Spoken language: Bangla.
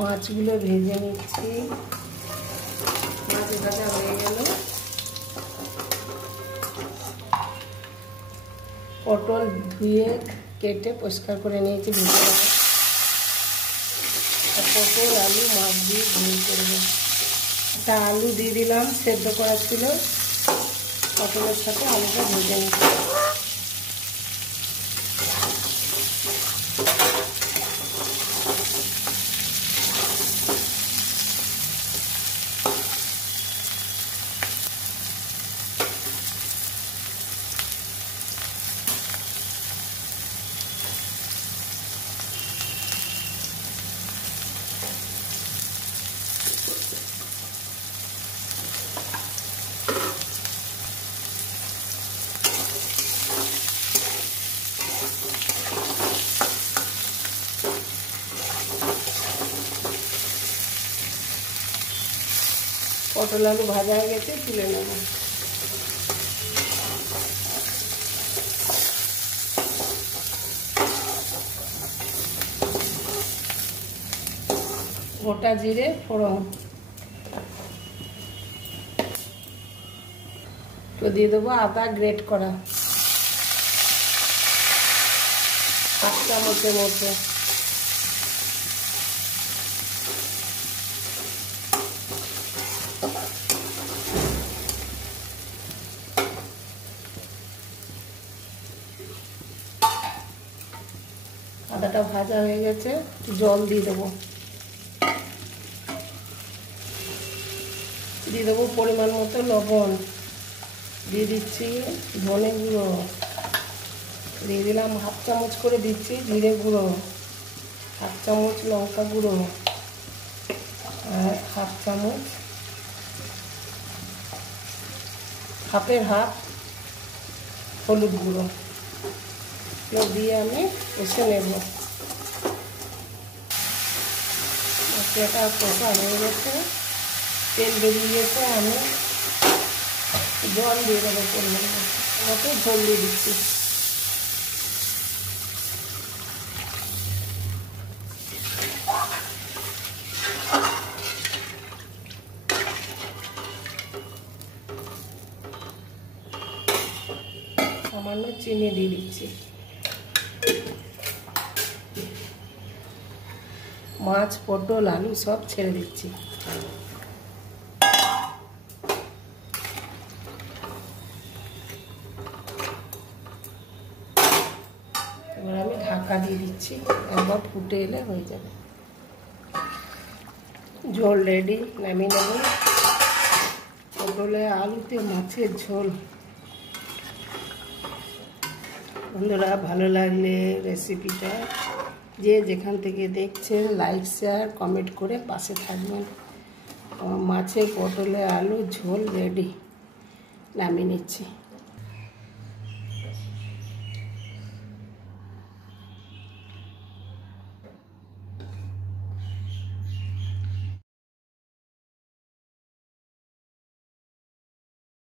মাছগুলো ভেজে নিচ্ছি। মাছ ভাজা হয়ে গেল। পটল ধুয়ে কেটে পরিষ্কার করে নিয়েছি, ভেজে নেব। পটল আলু মাছ দিয়ে ঝোল করবো। একটা আলু দিয়ে দিলাম, সেদ্ধ করা ছিল। পটলের সাথে আলুটা ভেজে নিচ্ছি। পটল আলু ভাজা হয়ে গেছে, তুলে নেব। গোটা জিরে ফোড়ন তো দিয়ে দেবো, আদা গ্রেট করা 1 চামচের মতো। আদাটা ভাজা হয়ে গেছে, জল দিয়ে দেবো। দিয়ে দেবো পরিমাণ মতো লবণ, দিয়ে দিচ্ছি ধনে গুঁড়ো, দিয়ে দিলাম 1/2 চামচ করে দিচ্ছি জিরে গুঁড়ো, 1 চামচ লঙ্কা গুঁড়ো, আর 1/2 চামচ, 1/2 হলুদ গুঁড়ো দিয়ে আমি কষে নেব। মশলাটা কষা হয়ে গেছে, তেল বেরিয়ে গেছে। আমি জল দিয়ে দেবো, পরিমাণ মতো ঝোল দিয়ে দিচ্ছি। সামান্য চিনি দিয়ে দিচ্ছি। মাছ পটল আলু সব ছেড়ে দিচ্ছি। এবার আমি ঢাকা দিয়ে দিচ্ছি, একবার ফুটে এলে হয়ে যাবে। ঝোল রেডি, নামিয়ে নেব। পটলে আলুতে মাছের ঝোল। বন্ধুরা, ভালো লাগলে রেসিপিটা যে যেখান থেকে দেখছেন লাইক শেয়ার কমেন্ট করে পাশে থাকবেন। মাছের পটলে আলু ঝোল রেডি, নামিয়ে নিচ্ছি।